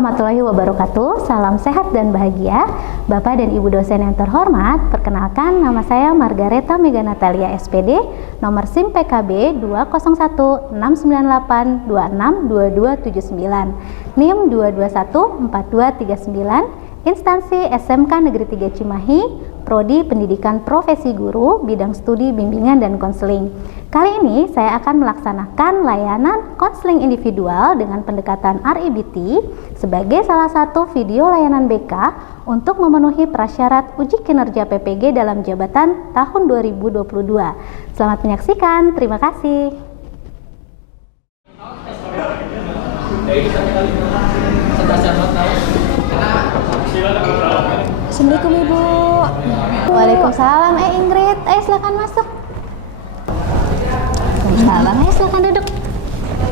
warahmatullahi wabarakatuh. Salam sehat dan bahagia. Bapak dan Ibu dosen yang terhormat, perkenalkan nama saya Margareta Mega Natalia SPD, nomor SIM PKB 2016982622279, NIM 2214239, instansi SMK Negeri 3 Cimahi, Prodi Pendidikan Profesi Guru, bidang studi bimbingan dan konseling. Kali ini saya akan melaksanakan layanan konseling individual dengan pendekatan RIBT sebagai salah satu video layanan BK untuk memenuhi prasyarat uji kinerja PPG dalam jabatan tahun 2022. Selamat menyaksikan, terima kasih. Assalamualaikum Ibu. Waalaikumsalam. Ingrid, silakan masuk. Salam, silakan duduk.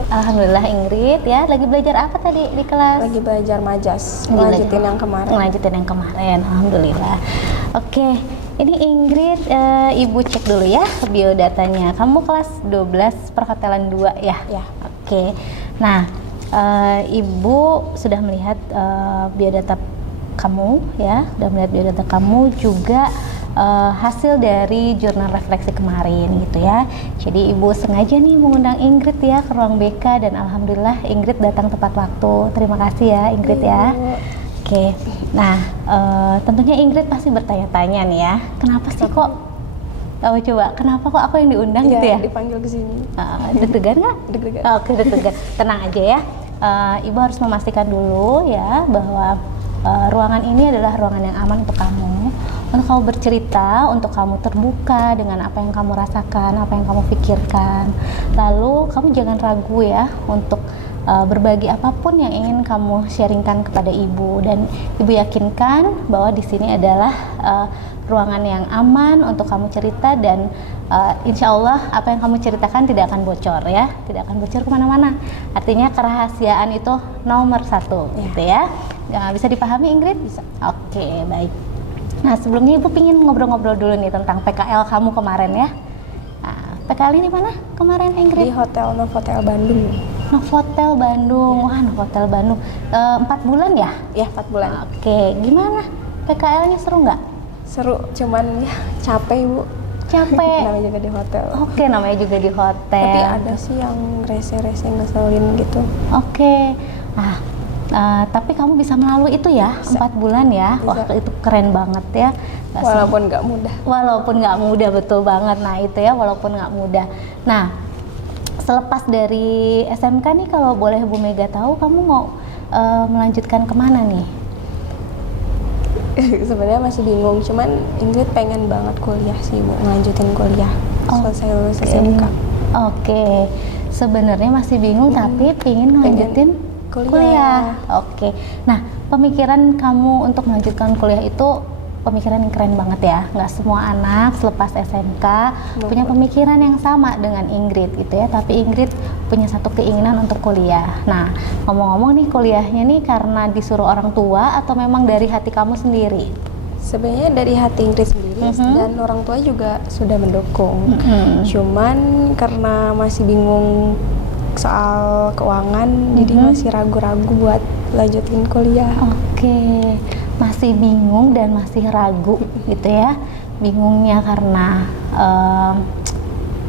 Alhamdulillah Ingrid ya, lagi belajar apa tadi di kelas? Lagi belajar majas, ngelanjutin yang kemarin. Ngelanjutin yang kemarin, alhamdulillah. Oke, ini Ingrid, Ibu cek dulu ya biodatanya. Kamu kelas 12 perhotelan 2 ya? Ya. Oke, nah Ibu sudah melihat biodata kamu ya, sudah melihat biodata kamu juga hasil dari jurnal refleksi kemarin gitu ya. Jadi Ibu sengaja nih mengundang Ingrid ya ke ruang BK dan alhamdulillah Ingrid datang tepat waktu. Terima kasih ya Ingrid ya. Oke, nah tentunya Ingrid pasti bertanya-tanya nih ya, kenapa sih kok kenapa kok aku yang diundang gitu ya? Dipanggil ke sini. Deg-degan nggak? Deg-degan. Oke, deg-degan. Tenang aja ya. Ibu harus memastikan dulu ya bahwa ruangan ini adalah ruangan yang aman untuk kamu, untuk kamu bercerita, untuk kamu terbuka dengan apa yang kamu rasakan, apa yang kamu pikirkan. Lalu kamu jangan ragu ya untuk berbagi apapun yang ingin kamu sharingkan kepada Ibu, dan Ibu yakinkan bahwa di sini adalah ruangan yang aman untuk kamu cerita, dan insya Allah apa yang kamu ceritakan tidak akan bocor ya, tidak akan bocor kemana-mana. Artinya kerahasiaan itu nomor 1 gitu ya. Nggak bisa dipahami Ingrid? Bisa. Oke, baik. Nah sebelumnya Ibu pingin ngobrol-ngobrol dulu nih tentang PKL kamu kemarin ya. Nah, PKL ini mana kemarin Ingrid? Di Hotel Novotel Bandung. Novotel Bandung, wah Novotel Bandung. 4 bulan ya? Ya, 4 bulan. Oke, gimana? PKL-nya seru nggak? Seru, cuman ya capek Ibu. Capek. Namanya juga di hotel. Oke, namanya juga di hotel. Tapi ada sih yang rese-rese ngeselin gitu. Oke. Tapi kamu bisa melalui itu ya, Bisa. 4 bulan ya. Bisa. Wah, itu keren banget ya. Walaupun nggak mudah. Walaupun nggak mudah, betul banget. Nah itu ya, walaupun nggak mudah. Nah, selepas dari SMK nih, kalau boleh Bu Mega tahu, kamu mau melanjutkan kemana nih? Sebenarnya masih bingung, cuman Ingrid pengen banget kuliah sih Bu, ngelanjutin kuliah selesai lulus SMK. Oke. Sebenarnya masih bingung tapi pengen ngelanjutin kuliah. Oke. Nah, pemikiran kamu untuk melanjutkan kuliah itu pemikiran yang keren banget ya. Nggak semua anak selepas SMK punya pemikiran yang sama dengan Ingrid gitu ya. Tapi Ingrid punya satu keinginan untuk kuliah. Nah, ngomong-ngomong nih, kuliahnya nih karena disuruh orang tua atau memang dari hati kamu sendiri? Sebenarnya dari hati Ingrid sendiri dan orang tua juga sudah mendukung. Cuman karena masih bingung soal keuangan, jadi masih ragu-ragu buat lanjutin kuliah. Oke, masih bingung dan masih ragu gitu ya. Bingungnya karena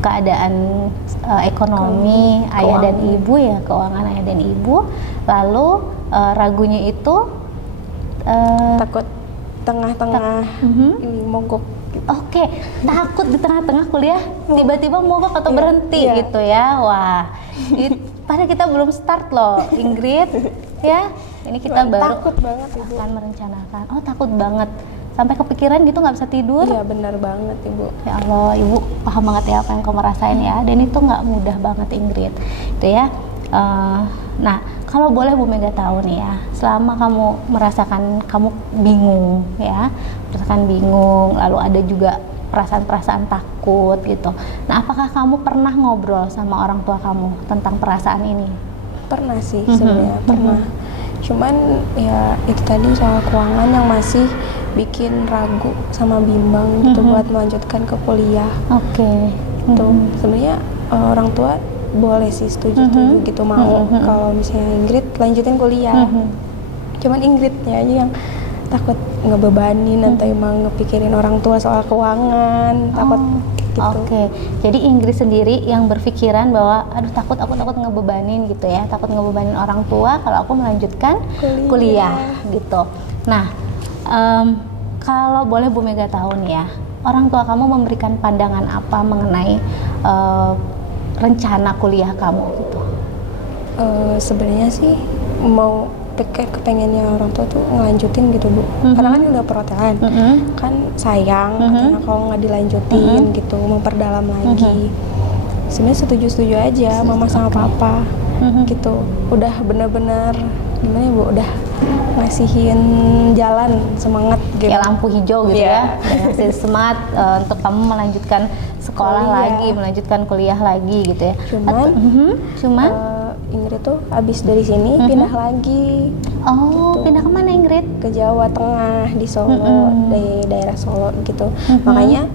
keadaan ekonomi ayah dan ibu ya, keuangan ayah dan ibu. Lalu ragunya itu Takut tengah-tengah ini mogok. Oke, takut di tengah-tengah kuliah tiba-tiba mogok atau berhenti gitu ya. Wah, padahal kita belum start loh Ingrid ya. Ini kita baru takut banget Ibu. akan merencanakan. Oh, takut banget. Sampai kepikiran gitu nggak bisa tidur? Iya, benar banget Ibu. Ya Allah, Ibu paham banget ya apa yang kamu rasain ya. Dan itu nggak mudah banget Ingrid. Itu ya. Nah, kalau boleh Bu Mega tahu nih ya, selama kamu merasakan kamu bingung ya, lalu ada juga perasaan-perasaan takut gitu. Nah, apakah kamu pernah ngobrol sama orang tua kamu tentang perasaan ini? Pernah sih sebenarnya, pernah. Cuman ya itu tadi soal keuangan yang masih bikin ragu sama bimbang gitu buat melanjutkan ke kuliah. Oke. Tuh, sebenarnya orang tua boleh sih setuju gitu mau kalau misalnya Ingrid lanjutin kuliah. cuman Ingridnya aja yang takut ngebebanin atau emang ngepikirin orang tua soal keuangan, takut gitu. Oke, jadi Ingrid sendiri yang berpikiran bahwa aduh aku takut ngebebanin gitu ya, takut ngebebanin orang tua kalau aku melanjutkan kuliah gitu. Nah, kalau boleh Bu Mega tahu nih ya, orang tua kamu memberikan pandangan apa mengenai rencana kuliah kamu gitu? Sebenarnya sih mau kepengennya orang tua tuh ngelanjutin gitu Bu, karena kan udah perhotelan, kan sayang katanya kalau nggak dilanjutin gitu, memperdalam lagi. Sebenarnya setuju aja mama sama papa gitu, udah bener-bener gimana ya Bu, udah ngasihin jalan semangat gitu. Ya lampu hijau gitu ya, ngasih semangat untuk kamu melanjutkan sekolah lagi, melanjutkan kuliah lagi gitu ya. Cuman Ingrid tuh abis dari sini pindah lagi. Oh, pindah kemana Ingrid? Ke Jawa Tengah, di Solo, di daerah Solo gitu. Makanya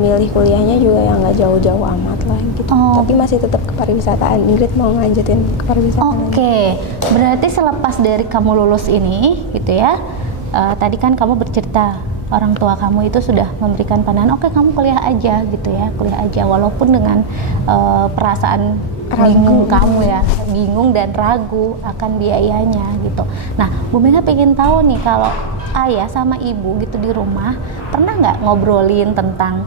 milih kuliahnya juga yang nggak jauh-jauh amat lah gitu. Tapi masih tetap ke pariwisataan. Ingrid mau ngelanjutin ke pariwisataan. Oke, berarti selepas dari kamu lulus ini gitu ya, tadi kan kamu bercerita orang tua kamu itu sudah memberikan pandangan, oke kamu kuliah aja gitu ya, kuliah aja walaupun dengan perasaan bingung kamu ya, bingung dan ragu akan biayanya gitu. Nah, Bu Mega pengen tahu nih, kalau ayah sama ibu gitu di rumah pernah nggak ngobrolin tentang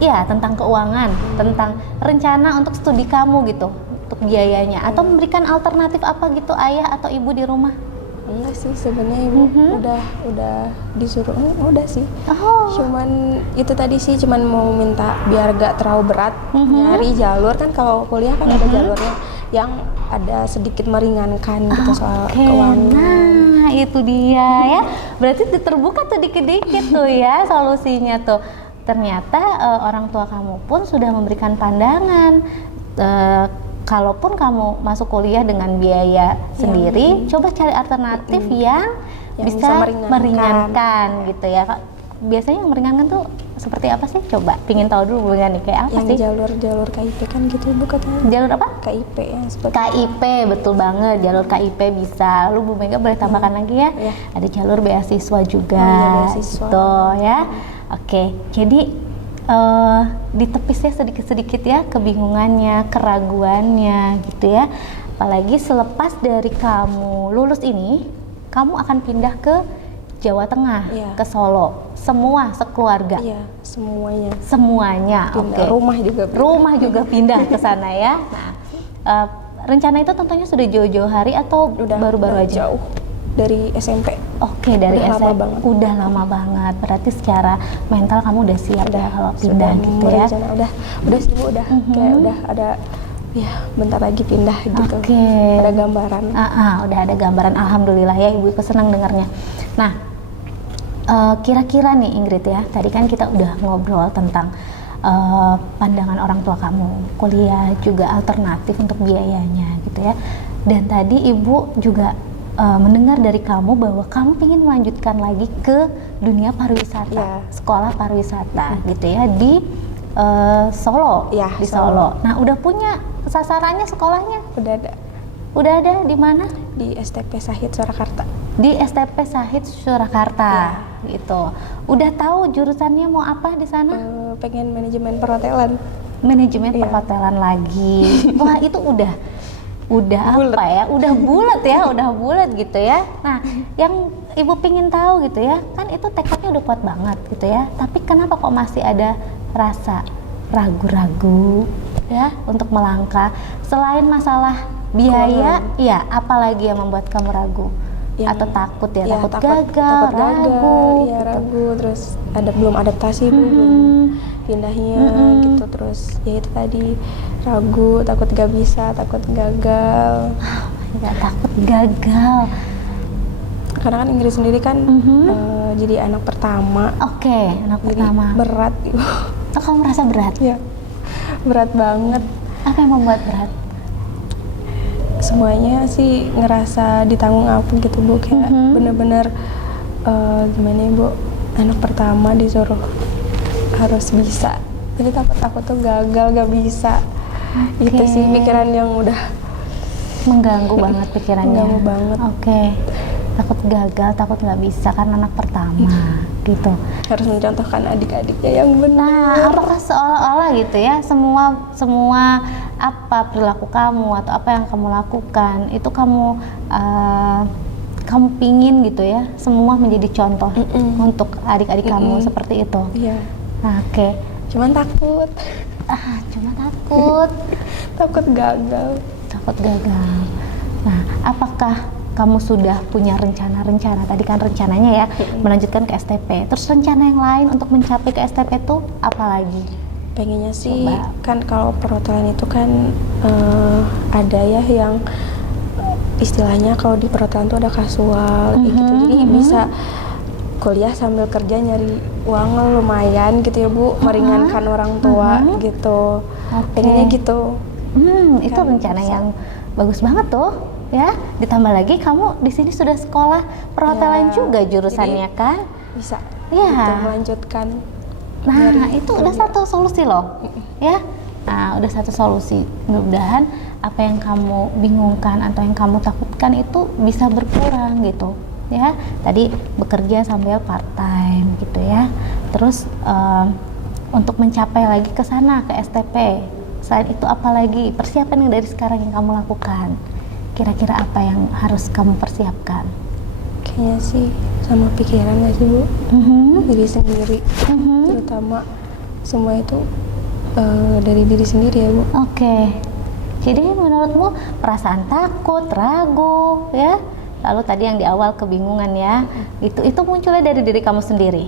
tentang keuangan, tentang rencana untuk studi kamu gitu, untuk biayanya, atau memberikan alternatif apa gitu ayah atau ibu di rumah? Enggak sih sebenarnya ibu udah disuruh udah sih. Cuman itu tadi sih cuman mau minta biar gak terlalu berat nyari jalur, kan kalau kuliah kan ada jalurnya yang ada sedikit meringankan gitu soal keuangan. Nah itu dia ya, berarti terbuka tuh dikit-dikit tuh ya solusinya tuh. Ternyata orang tua kamu pun sudah memberikan pandangan. Kalaupun kamu masuk kuliah dengan biaya sendiri, coba cari alternatif yang bisa meringankan gitu ya. Biasanya yang meringankan tuh seperti apa sih? Coba pingin tahu dulu nih, kayak apa sih? Jalur KIP kan gitu Bu katanya. Jalur apa? KIP ya. KIP, betul banget, jalur KIP bisa. Lalu Bu Mega boleh tambahkan lagi ya, ada jalur beasiswa juga. Beasiswa. Tuh ya. Oke, jadi ditepisnya sedikit-sedikit ya kebingungannya, keraguannya gitu ya. Apalagi selepas dari kamu lulus ini, kamu akan pindah ke Jawa Tengah, ke Solo, semua sekeluarga. Iya, semuanya. Oke. Rumah juga pindah ke sana ya. Nah, rencana itu tentunya sudah jauh-jauh hari atau baru-baru aja? Jauh. Dari SMP. Oke, dari SMP. Udah lama banget. Berarti secara mental kamu udah siap ya kalau pindah gitu ya. Udah sih Bu, kayak udah ada bentar lagi pindah gitu. Ada gambaran. Udah ada gambaran. Alhamdulillah ya, Ibu senang dengarnya. Nah, kira-kira nih Ingrid ya, tadi kan kita udah ngobrol tentang pandangan orang tua kamu, kuliah juga alternatif untuk biayanya gitu ya. Dan tadi Ibu juga mendengar dari kamu bahwa kamu ingin melanjutkan lagi ke dunia pariwisata, sekolah pariwisata gitu ya di Solo, di Solo. Nah, udah punya sasarannya sekolahnya? Udah ada di mana? Di STP Sahid Surakarta. Di STP Sahid Surakarta gitu. Udah tahu jurusannya mau apa di sana? Pengen manajemen perhotelan. Manajemen perhotelan lagi. Wah, itu udah apa ya, udah bulat gitu ya. Nah, yang Ibu pingin tahu gitu ya, kan itu tekadnya udah kuat banget gitu ya, tapi kenapa kok masih ada rasa ragu-ragu ya untuk melangkah? Selain masalah biaya, apalagi yang membuat kamu ragu? Atau takut ya, takut gagal, ragu, terus belum adaptasi, belum pindahnya gitu, terus ya itu tadi ragu, takut gak bisa, takut gagal. Takut gagal. Karena kan Ingrid sendiri kan jadi anak pertama. Anak pertama. Berat. Kamu merasa berat? Iya, berat banget. Apa yang membuat berat? Semuanya sih ngerasa ditanggung aku gitu Bu, kayak bener-bener gimana ya Bu, anak pertama disuruh harus bisa, jadi takut aku tuh gagal gak bisa. Itu sih pikiran yang udah mengganggu banget pikirannya. Mengganggu banget. Oke. Takut gagal, takut nggak bisa kan anak pertama gitu. Harus mencontohkan adik-adiknya yang benar. Nah, apakah seolah-olah gitu ya semua apa perilaku kamu atau apa yang kamu lakukan itu kamu pingin gitu ya semua menjadi contoh untuk adik-adik kamu seperti itu. Iya. Nah, oke. Cuman takut. Cuma takut. Takut gagal. Takut gagal. Nah, apakah kamu sudah punya rencana-rencana? Tadi kan rencananya ya melanjutkan ke STP. Terus rencana yang lain untuk mencapai ke STP itu apa lagi? Pengennya sih Coba. kan kalau perhotelan itu kan ada ya yang istilahnya kalau di perhotelan tuh ada kasual kayak gitu. Jadi bisa kuliah sambil kerja nyari uang lumayan gitu ya Bu, meringankan orang tua gitu. Pengennya gitu. Itu Kan rencana bisa. yang bagus banget tuh, ya. Ditambah lagi kamu di sini sudah sekolah perhotelan Ya, juga jurusannya jadi kan? Bisa Iya. gitu, melanjutkan. Nah, nyari itu udah kuliah. satu solusi loh, ya. Nah, udah satu solusi. Mudah-mudahan apa yang kamu bingungkan atau yang kamu takutkan itu bisa berkurang gitu, ya. Tadi bekerja sambil part time gitu ya. Terus untuk mencapai lagi ke sana ke STP. Selain itu apa lagi persiapan yang dari sekarang yang kamu lakukan? Kira-kira apa yang harus kamu persiapkan? Kayaknya sih sama pikiran gak sih Bu? Diri sendiri. Terutama semua itu dari diri sendiri ya Bu. Oke. Jadi menurutmu perasaan takut, ragu, ya? Lalu tadi yang di awal kebingungan ya, itu munculnya dari diri kamu sendiri.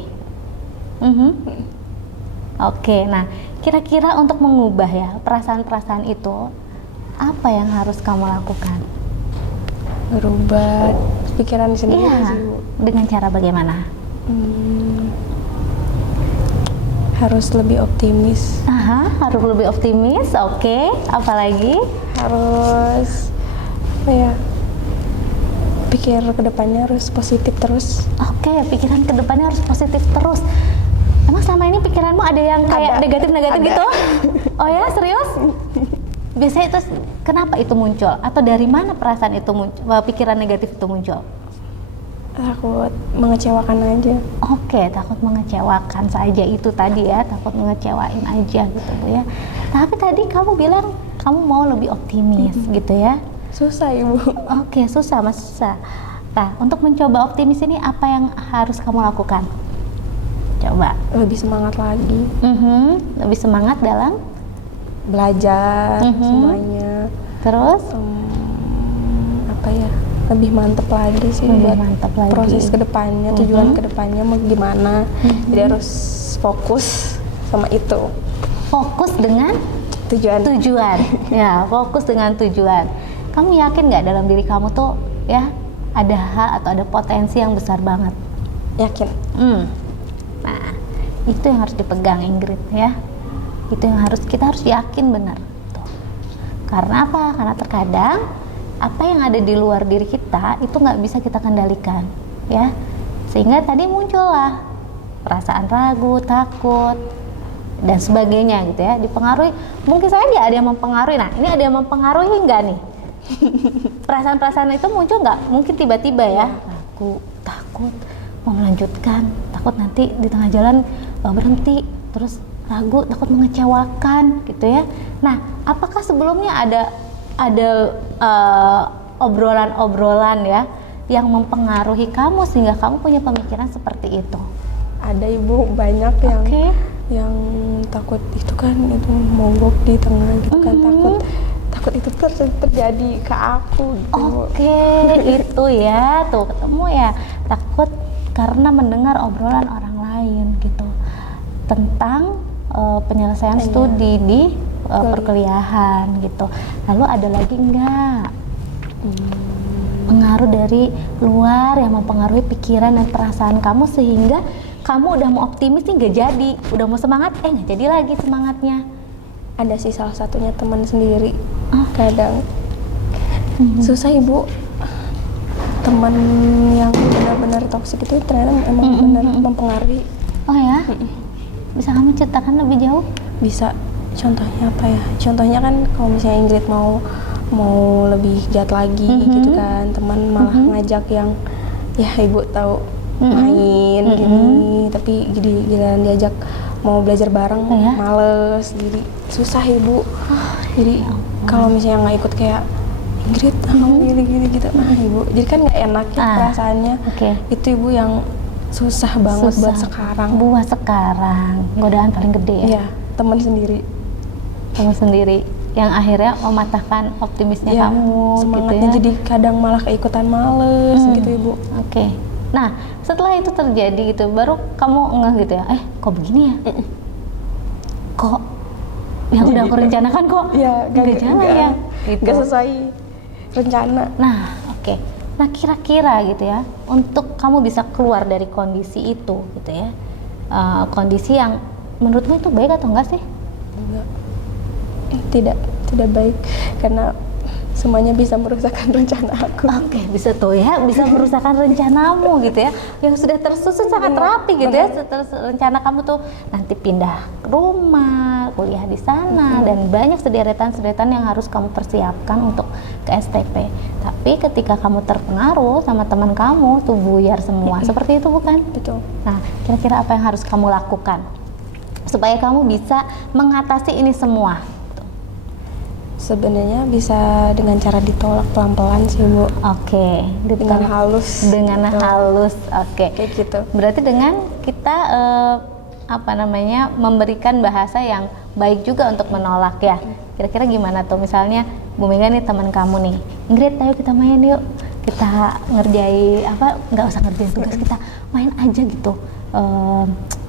Oke, nah kira-kira untuk mengubah ya perasaan-perasaan itu, apa yang harus kamu lakukan? Merubah pikiran sendiri Iya, sih Bu. dengan cara bagaimana? Harus lebih optimis. Harus lebih optimis, oke. Apalagi? Harus apa ya? Pikir ke depannya harus positif terus. Oke, pikiran kedepannya harus positif terus. Emang selama ini pikiranmu ada yang kayak Ada. negatif-negatif Ada. gitu? Oh ya, serius? Biasanya itu kenapa itu muncul? Atau dari mana perasaan itu muncul, pikiran negatif itu muncul? Takut mengecewakan aja. Oke, takut mengecewakan saja itu tadi ya, takut mengecewain aja gitu Bu ya. Tapi tadi kamu bilang kamu mau lebih optimis gitu ya. Susah Ibu. Oke, susah, mas susah. Nah, untuk mencoba optimis ini apa yang harus kamu lakukan? Coba. Lebih semangat lagi. Lebih semangat dalam Belajar semuanya. terus Apa ya? Lebih mantep lagi sih Lebih buat mantep lagi. proses kedepannya, tujuan kedepannya mau gimana. Jadi harus fokus sama itu. fokus dengan Tujuan. ya, fokus dengan tujuan. Kamu yakin nggak dalam diri kamu tuh ya ada hal atau ada potensi yang besar banget? Yakin. Nah, itu yang harus dipegang Ingrid ya. Itu yang kita harus yakin benar. Tuh. Karena apa? Karena terkadang apa yang ada di luar diri kita itu nggak bisa kita kendalikan, ya. Sehingga tadi muncullah perasaan ragu, takut, dan sebagainya gitu ya. Dipengaruhi, mungkin saja ada yang mempengaruhi. Nah, ini ada yang mempengaruhi nggak nih? Perasaan-perasaan itu muncul nggak? Mungkin tiba-tiba ya. Ragu, takut, mau melanjutkan, takut nanti di tengah jalan berhenti, terus ragu, takut mengecewakan gitu ya. Nah, apakah sebelumnya ada obrolan-obrolan ya yang mempengaruhi kamu sehingga kamu punya pemikiran seperti itu? Ada Ibu banyak yang takut itu kan itu mogok di tengah gitu kan, takut itu terjadi ke aku gitu. Oke, itu ya, tuh ketemu ya, takut karena mendengar obrolan orang lain gitu tentang penyelesaian studi di perkuliahan gitu. Lalu ada lagi enggak pengaruh dari luar yang mempengaruhi pikiran dan perasaan kamu sehingga kamu udah mau optimis nih nggak jadi, udah mau semangat nggak jadi lagi semangatnya? Ada sih salah satunya teman sendiri. Kadang susah Ibu, teman yang benar-benar toksik itu ternyata emang benar mempengaruhi. Oh ya? Bisa kamu ceritakan lebih jauh? Bisa. Contohnya apa ya? Contohnya kan kalau misalnya Ingrid mau mau lebih jahat lagi gitu kan. Teman malah ngajak yang ya ibu tahu main gini, tapi jadi giliran diajak mau belajar bareng males, jadi susah ibu. Jadi kalau misalnya nggak ikut kayak Ingrid, kamu gini gitu, ibu. Jadi kan nggak enak ya perasaannya. Itu ibu yang susah banget buat sekarang. Buat sekarang, godaan paling gede ya. Iya, teman sendiri. Teman sendiri yang akhirnya mematahkan optimisnya kamu. Semangatnya gitu ya. jadi kadang malah keikutan males gitu ibu. Nah, setelah itu terjadi gitu, baru kamu ngeh gitu ya, kok begini ya? Kok yang udah aku rencanakan kok gak jalan ya? Gitu. Gak sesuai rencana. Nah, nah kira-kira gitu ya, untuk kamu bisa keluar dari kondisi itu gitu ya, kondisi yang menurutmu itu baik atau enggak sih? Enggak, tidak baik, karena semuanya bisa merusakkan rencana aku. Bisa tuh ya, bisa merusakkan rencanamu gitu ya, yang sudah tersusun sangat rapi gitu ya. Rencana kamu tuh nanti pindah rumah, kuliah di sana, dan banyak sederetan yang harus kamu persiapkan untuk ke STP. Tapi ketika kamu terpengaruh sama teman kamu, tuh buyar semua. Seperti itu bukan? Betul. Nah, kira-kira apa yang harus kamu lakukan supaya kamu bisa mengatasi ini semua? Sebenarnya bisa dengan cara ditolak pelan-pelan sih Bu. Dengan halus. Dengan halus, Kayak gitu. Berarti dengan kita memberikan bahasa yang baik juga untuk menolak ya. Kira-kira gimana tuh? Misalnya Bu Mega nih teman kamu nih, Ingrid, ayo kita main yuk. Kita ngerjain nggak usah ngerjain tugas, kita main aja gitu,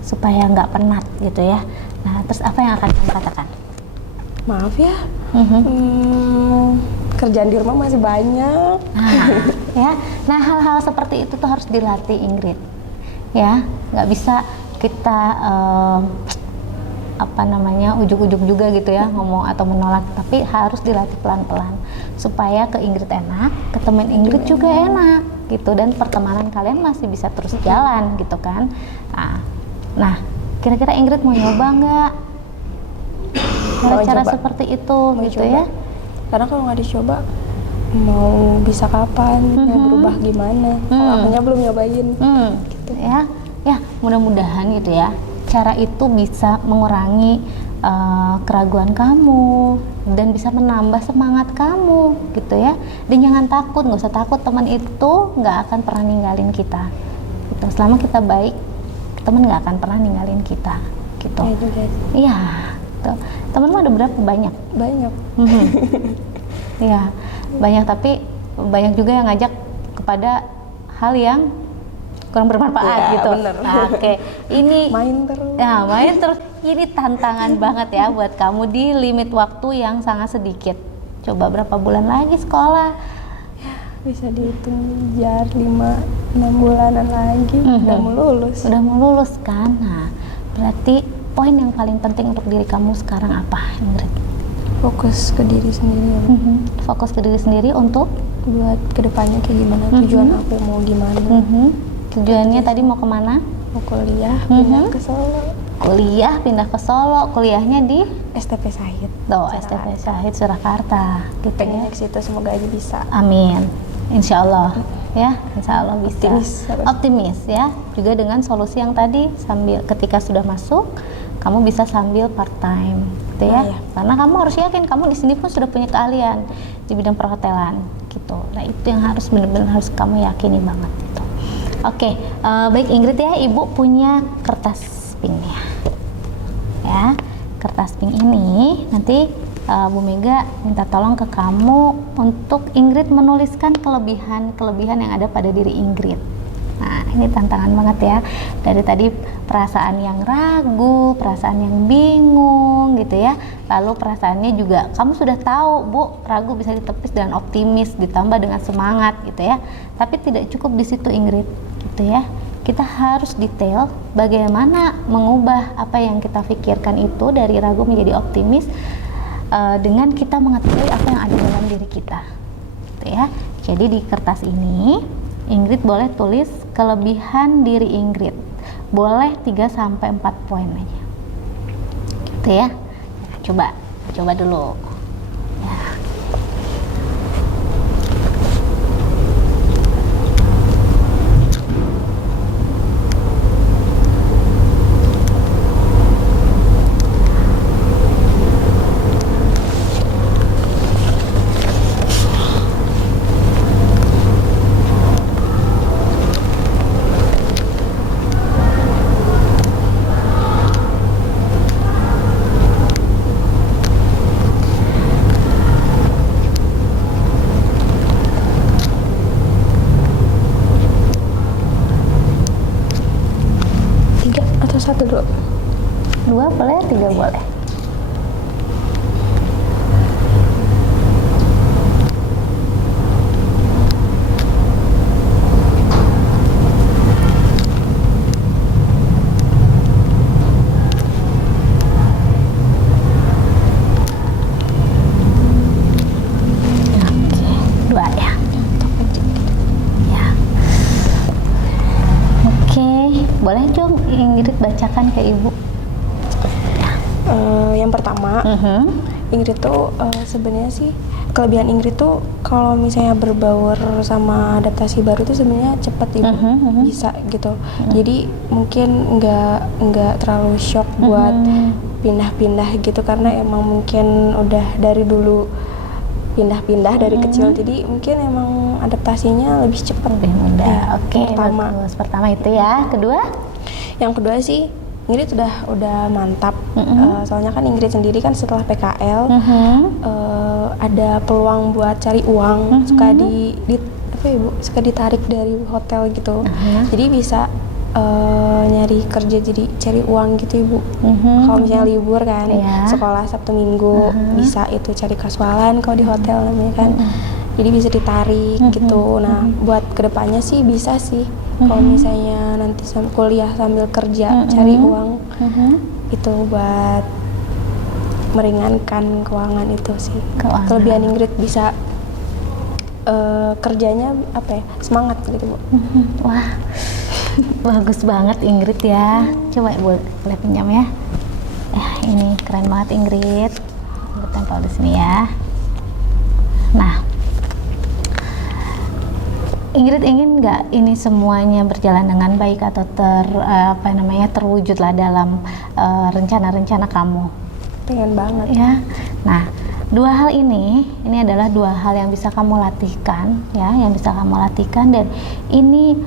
supaya nggak penat gitu ya. Nah, terus apa yang akan kamu katakan? Maaf ya, kerjaan di rumah masih banyak. Nah hal-hal seperti itu tuh harus dilatih Ingrid, ya. Nggak bisa kita ujuk-ujuk juga gitu ya, ngomong atau menolak, tapi harus dilatih pelan-pelan supaya ke Ingrid enak, ke teman Ingrid juga enak gitu, dan pertemanan kalian masih bisa terus jalan gitu kan. Nah kira-kira Ingrid mau nyoba nggak cara seperti itu gitu coba. Ya? Karena kalau nggak dicoba mau bisa kapan, mau berubah gimana? Kalau akunya belum nyobain. Gitu. Ya mudah-mudahan gitu ya, cara itu bisa mengurangi keraguan kamu dan bisa menambah semangat kamu gitu ya. Dan jangan takut, nggak usah takut, teman itu nggak akan pernah ninggalin kita gitu. Selama kita baik, teman nggak akan pernah ninggalin kita gitu. Iya. Temenmu ada berapa? Banyak? Iya, banyak, tapi banyak juga yang ngajak kepada hal yang kurang bermanfaat gitu. Bener. Ini main terus. Main terus. Ini tantangan banget ya buat kamu di limit waktu yang sangat sedikit. Coba berapa bulan lagi sekolah? Ya, bisa dihitung jar 5-6 bulanan lagi. Udah mau lulus kan? Nah, berarti poin yang paling penting untuk diri kamu sekarang apa, Ingrid? Fokus ke diri sendiri. Fokus ke diri sendiri untuk buat kedepannya kayak gimana, tujuan aku mau gimana. Tujuannya tadi mau kemana? Mau kuliah, pindah ke Solo. Pindah ke Solo. Kuliahnya di STP Syahid. STP Syahid Surakarta. Pengennya ke situ, semoga aja bisa. Amin. Insya Allah. Ya, insya Allah bisa. Optimis ya. Juga dengan solusi yang tadi, sambil ketika sudah masuk, kamu bisa sambil part time, gitu ya. Karena kamu harus yakin kamu di sini pun sudah punya keahlian di bidang perhotelan, gitu. Nah itu yang harus benar-benar harus kamu yakini banget gitu. Baik Ingrid ya, Ibu punya kertas pinknya. Ya, kertas pink ini nanti Bu Mega minta tolong ke kamu untuk Ingrid menuliskan kelebihan yang ada pada diri Ingrid. Nah, ini tantangan banget ya. Dari tadi perasaan yang ragu, perasaan yang bingung gitu ya. Lalu perasaannya juga kamu sudah tahu, Bu, ragu bisa ditepis dengan optimis ditambah dengan semangat gitu ya. Tapi tidak cukup di situ Ingrid, gitu ya. Kita harus detail bagaimana mengubah apa yang kita pikirkan itu dari ragu menjadi optimis dengan kita mengetahui apa yang ada dalam diri kita. Gitu ya. Jadi di kertas ini Ingrid boleh tulis kelebihan diri Ingrid. Boleh 3-4 poin aja. Gitu ya. Coba dulu. Ya. 1 dulu. 2 boleh, 3 boleh. Oke, 2 ya. Ya. Oke, boleh dong Ingrid bacakan ke Ibu. Yang pertama, Ingrid tuh sebenarnya sih kelebihan Ingrid tuh kalau misalnya berbaur sama adaptasi baru tuh sebenarnya cepet Ibu, bisa gitu. Jadi mungkin nggak terlalu shock buat pindah-pindah gitu karena emang mungkin udah dari dulu pindah-pindah dari kecil, jadi mungkin emang adaptasinya lebih cepat, lebih mudah. Ya, Oke, pertama. bagus. Pertama itu ya. Kedua? Yang kedua sih Ingrid udah mantap. Soalnya kan Ingrid sendiri kan setelah PKL ada peluang buat cari uang, suka di apa ya Bu, suka ditarik dari hotel gitu. Jadi bisa nyari kerja jadi cari uang gitu Ibu. Kalau misalnya libur kan, sekolah Sabtu Minggu bisa itu cari kasualan kalau di hotel namanya kan. Jadi bisa ditarik gitu. Nah, buat kedepannya sih bisa sih. Kalau misalnya nanti kuliah sambil kerja cari uang, itu buat meringankan keuangan itu sih. Kelebihan Ingrid bisa kerjanya apa ya, semangat gitu Bu. Wah, bagus banget Ingrid ya. Coba Ibu boleh pinjam ya. Ini keren banget Ingrid. Ibu tempel di sini ya. Nah, Ingrid ingin nggak ini semuanya berjalan dengan baik atau terwujudlah dalam rencana-rencana kamu? Pengen banget ya. Nah, 2 hal ini adalah 2 hal yang bisa kamu latihkan ya, dan ini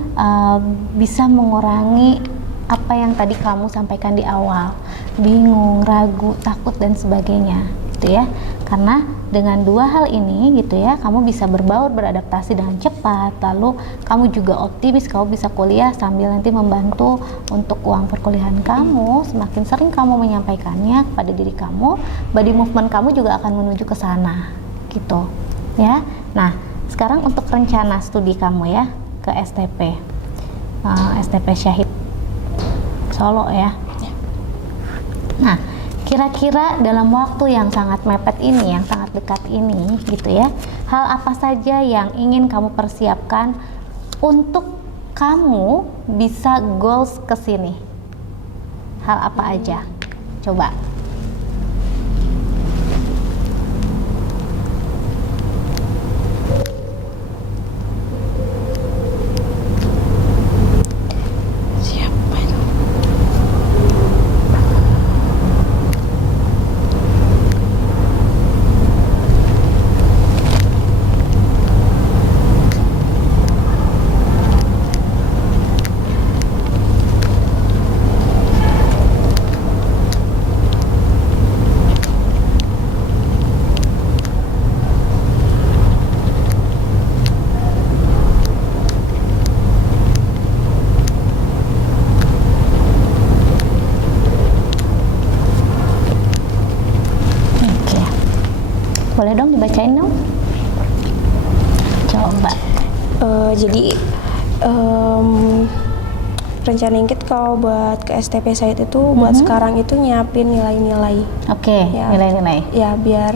bisa mengurangi apa yang tadi kamu sampaikan di awal, bingung, ragu, takut dan sebagainya gitu ya. Karena dengan 2 hal ini gitu ya, kamu bisa berbaur, beradaptasi dengan cepat, lalu kamu juga optimis kamu bisa kuliah sambil nanti membantu untuk uang perkuliahan kamu. Semakin sering kamu menyampaikannya kepada diri kamu, body movement kamu juga akan menuju ke sana gitu ya. Nah, sekarang untuk rencana studi kamu ya ke STP STP Syahid Solo ya. Nah, kira-kira dalam waktu yang sangat mepet ini, yang sangat dekat ini gitu ya, hal apa saja yang ingin kamu persiapkan untuk kamu bisa goals ke sini? Hal apa aja? Coba. Boleh dong dibacain dong? Coba. Jadi rencana Ingrid kalau buat ke STP Syahid itu buat sekarang itu nyiapin nilai-nilai. Oke, ya, nilai-nilai. Ya biar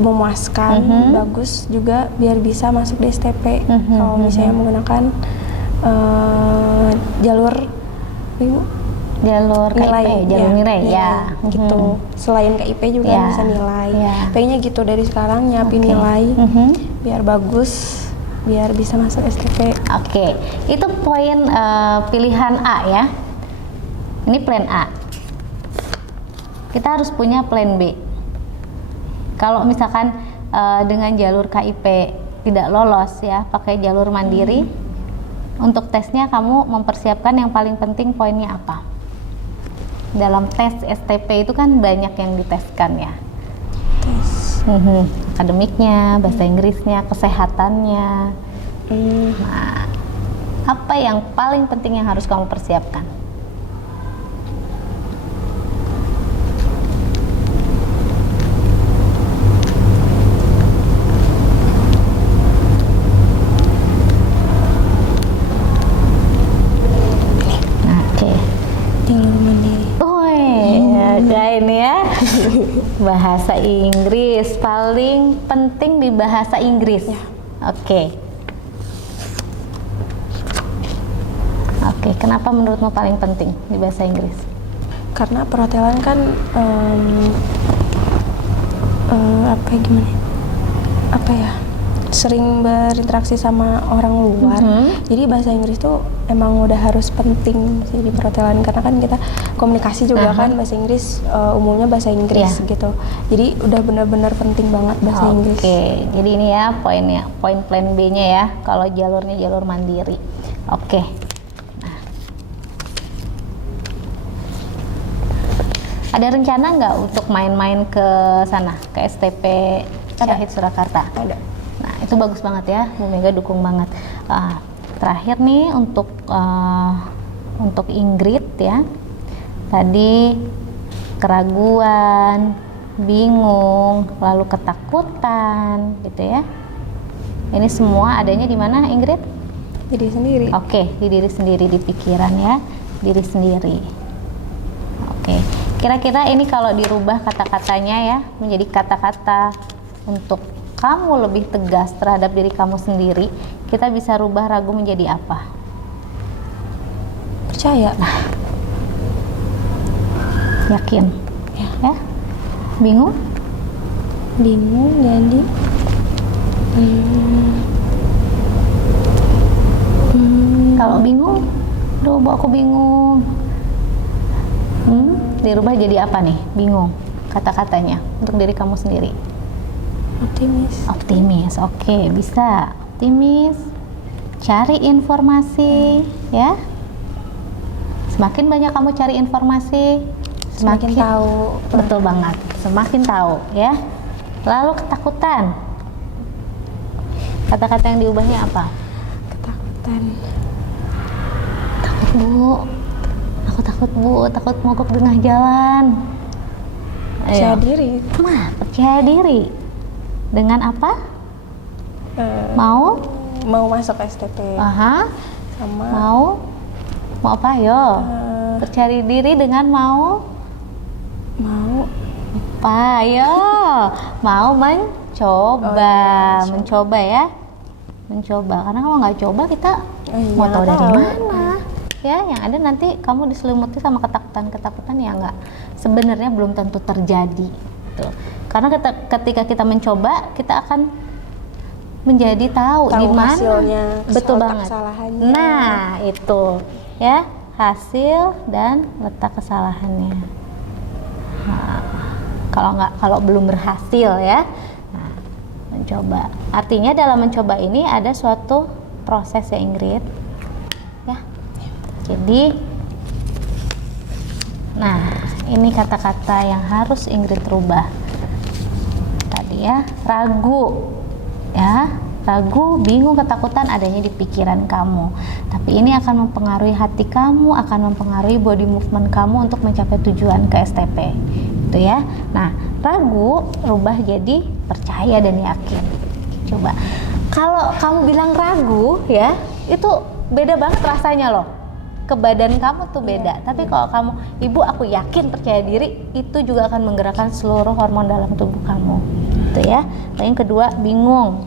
memuaskan, bagus juga biar bisa masuk di STP. Kalau misalnya menggunakan jalur KIP, jalur nilai ya. Gitu. Selain KIP juga bisa nilai. Pengennya gitu dari sekarang nyiapin nilai biar bagus, biar bisa masuk STP. Oke, itu poin pilihan A ya. Ini plan A. Kita harus punya plan B. Kalau misalkan dengan jalur KIP tidak lolos ya, pakai jalur mandiri. Untuk tesnya kamu mempersiapkan yang paling penting poinnya apa? Dalam tes STP itu kan banyak yang diteskan ya. Akademiknya, bahasa Inggrisnya, kesehatannya. Nah, apa yang paling penting yang harus kamu persiapkan? Bahasa Inggris paling penting di bahasa Inggris. Ya. Oke. Oke, kenapa menurutmu paling penting di bahasa Inggris? Karena perhotelan kan sering berinteraksi sama orang luar. Jadi bahasa Inggris tuh emang udah harus penting sih di perhotelan, karena kan kita komunikasi juga kan bahasa Inggris, umumnya bahasa Inggris gitu. Jadi udah benar-benar penting banget bahasa Inggris. Oke, jadi ini ya poinnya, poin plan B-nya ya, kalau jalurnya jalur mandiri. Oke. Nah. Ada rencana nggak untuk main-main ke sana, ke STP Syahid Surakarta? Ada. Nah, itu bagus banget ya, Bu Mega dukung banget. Terakhir nih untuk Ingrid ya, tadi keraguan, bingung, lalu ketakutan, gitu ya. Ini semua adanya di mana, Ingrid? Diri sendiri. Oke, di diri sendiri, di pikiran ya, diri sendiri. Oke, kira-kira ini kalau dirubah kata-katanya ya, menjadi kata-kata untuk kamu lebih tegas terhadap diri kamu sendiri, kita bisa rubah ragu menjadi apa? Percaya. Nah, yakin ya? Bingung? Bingung jadi Kalau bingung, aduh Bu, aku bingung. Dirubah jadi apa nih? Bingung kata-katanya untuk diri kamu sendiri. Optimis, oke, bisa optimis, cari informasi ya. Semakin banyak kamu cari informasi, semakin tahu. Betul banget, semakin tahu ya. Lalu ketakutan, kata-kata yang diubahnya apa? Ketakutan. Takut Bu, aku takut Bu, takut mogok di tengah jalan. Percaya diri. Nah, percaya diri. Dengan apa? Mau masuk STP. Sama mau apa? Yo. Percaya diri dengan mau apa? Yo. Mau mencoba. Mencoba ya. Mencoba. Karena kalau nggak coba kita mau tahu dari mana? Ya, yang ada nanti kamu diselimuti sama ketakutan-ketakutan yang nggak sebenarnya belum tentu terjadi. Gitu. Karena ketika kita mencoba, kita akan menjadi tahu di mana hasilnya, betul banget. Kesalahannya. Nah, itu ya, hasil dan letak kesalahannya. Nah, kalau belum berhasil ya, nah, mencoba. Artinya dalam mencoba ini ada suatu proses ya, Ingrid. Ya. Jadi, nah, ini kata-kata yang harus Ingrid rubah. Ya, ragu ya, ragu, bingung, ketakutan adanya di pikiran kamu, tapi ini akan mempengaruhi hati kamu, akan mempengaruhi body movement kamu untuk mencapai tujuan ke STP itu ya. Nah, ragu rubah jadi percaya dan yakin. Coba kalau kamu bilang ragu ya, itu beda banget rasanya loh, ke badan kamu tuh beda. Tapi kalau kamu, Ibu aku yakin, percaya diri, itu juga akan menggerakkan seluruh hormon dalam tubuh kamu. Itu ya. Yang kedua, bingung.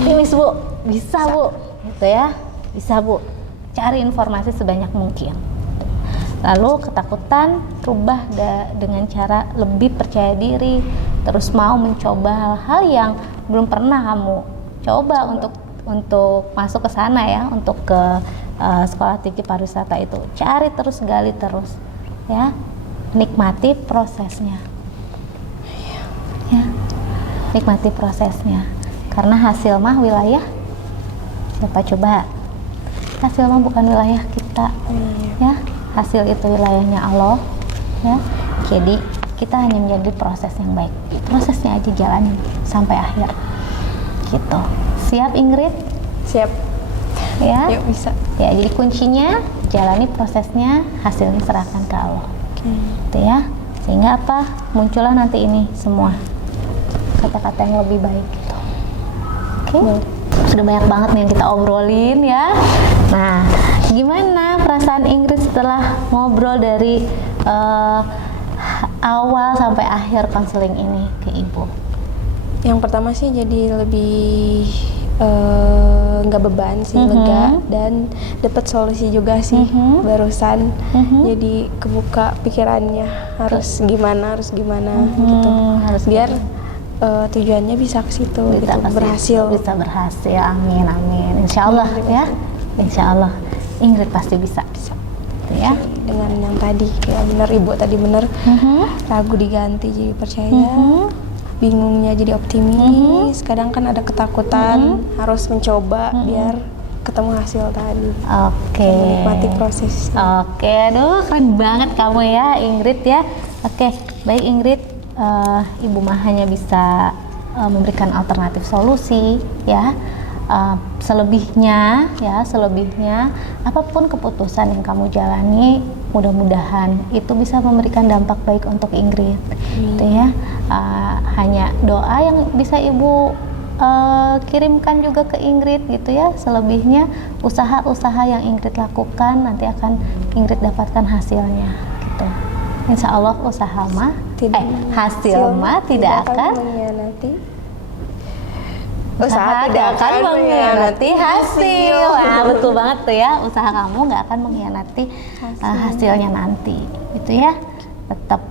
Optimis Bu, bisa Bu. Gitu ya. Bisa Bu. Cari informasi sebanyak mungkin. Lalu ketakutan rubah dengan cara lebih percaya diri, terus mau mencoba hal-hal yang belum pernah kamu coba untuk masuk ke sana ya, untuk ke sekolah tinggi pariwisata itu. Cari terus, gali terus ya, nikmati prosesnya ya, nikmati prosesnya, karena hasil mah wilayah siapa coba? Hasil mah bukan wilayah kita ya, hasil itu wilayahnya Allah ya. Jadi kita hanya menjadi proses yang baik, prosesnya aja jalani sampai akhir gitu. Siap Ingrid? Siap ya. Yuk, bisa ya. Jadi kuncinya jalani prosesnya, hasilnya serahkan ke Allah. Gitu ya, sehingga apa, muncullah nanti ini semua kata-kata yang lebih baik gitu. Sudah banyak banget nih yang kita obrolin ya. Nah, gimana perasaan Ingrid setelah ngobrol dari awal sampai akhir konseling ini ke Ibu? Yang pertama sih jadi lebih nggak beban sih, lega, dan dapat solusi juga sih barusan. Jadi kebuka pikirannya harus gimana gitu. Harus biar tujuannya bisa ke situ, gitu, berhasil. Bisa berhasil, amin amin. Insya Allah ya, insya Allah Ingrid pasti bisa. Gitu ya. Dengan yang tadi kayak bener Ibu tadi bener, ragu diganti jadi percaya. Bingungnya jadi optimis, kadang kan ada ketakutan, harus mencoba biar ketemu hasil tadi. Oke. Menikmati proses. Oke, aduh keren banget kamu ya Ingrid ya. Oke, baik Ingrid, Ibu mah hanya bisa memberikan alternatif solusi ya. Selebihnya apapun keputusan yang kamu jalani, mudah-mudahan itu bisa memberikan dampak baik untuk Ingrid, gitu ya. Hanya doa yang bisa Ibu kirimkan juga ke Ingrid, gitu ya. Selebihnya usaha-usaha yang Ingrid lakukan nanti akan Ingrid dapatkan hasilnya, gitu. Insya Allah hasil mah tidak akan mengkhianati. Usaha tidak akan mengkhianati hasil. Nah, betul banget tuh ya, usaha kamu nggak akan mengkhianati hasilnya nanti, gitu ya. Tetap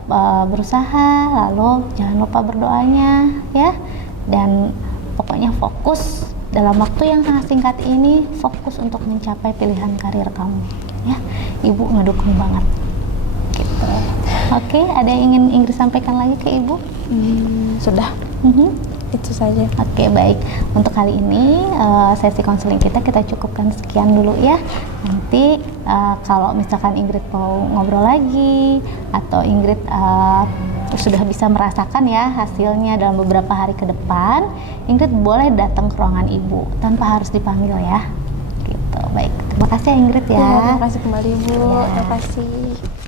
berusaha, lalu jangan lupa berdoanya ya, dan pokoknya fokus dalam waktu yang sangat singkat ini, fokus untuk mencapai pilihan karir kamu ya. Ibu ngedukung banget gitu. Oke, ada yang ingin Ingrid sampaikan lagi ke Ibu? Sudah. Itu saja. Oke, baik. Untuk kali ini sesi konseling kita cukupkan sekian dulu ya. Nanti kalau misalkan Ingrid mau ngobrol lagi atau Ingrid sudah bisa merasakan ya hasilnya dalam beberapa hari ke depan, Ingrid boleh datang ke ruangan Ibu tanpa harus dipanggil ya. Gitu. Baik. Terima kasih ya Ingrid ya. Terima kasih kembali Ibu. Ya. Terima kasih.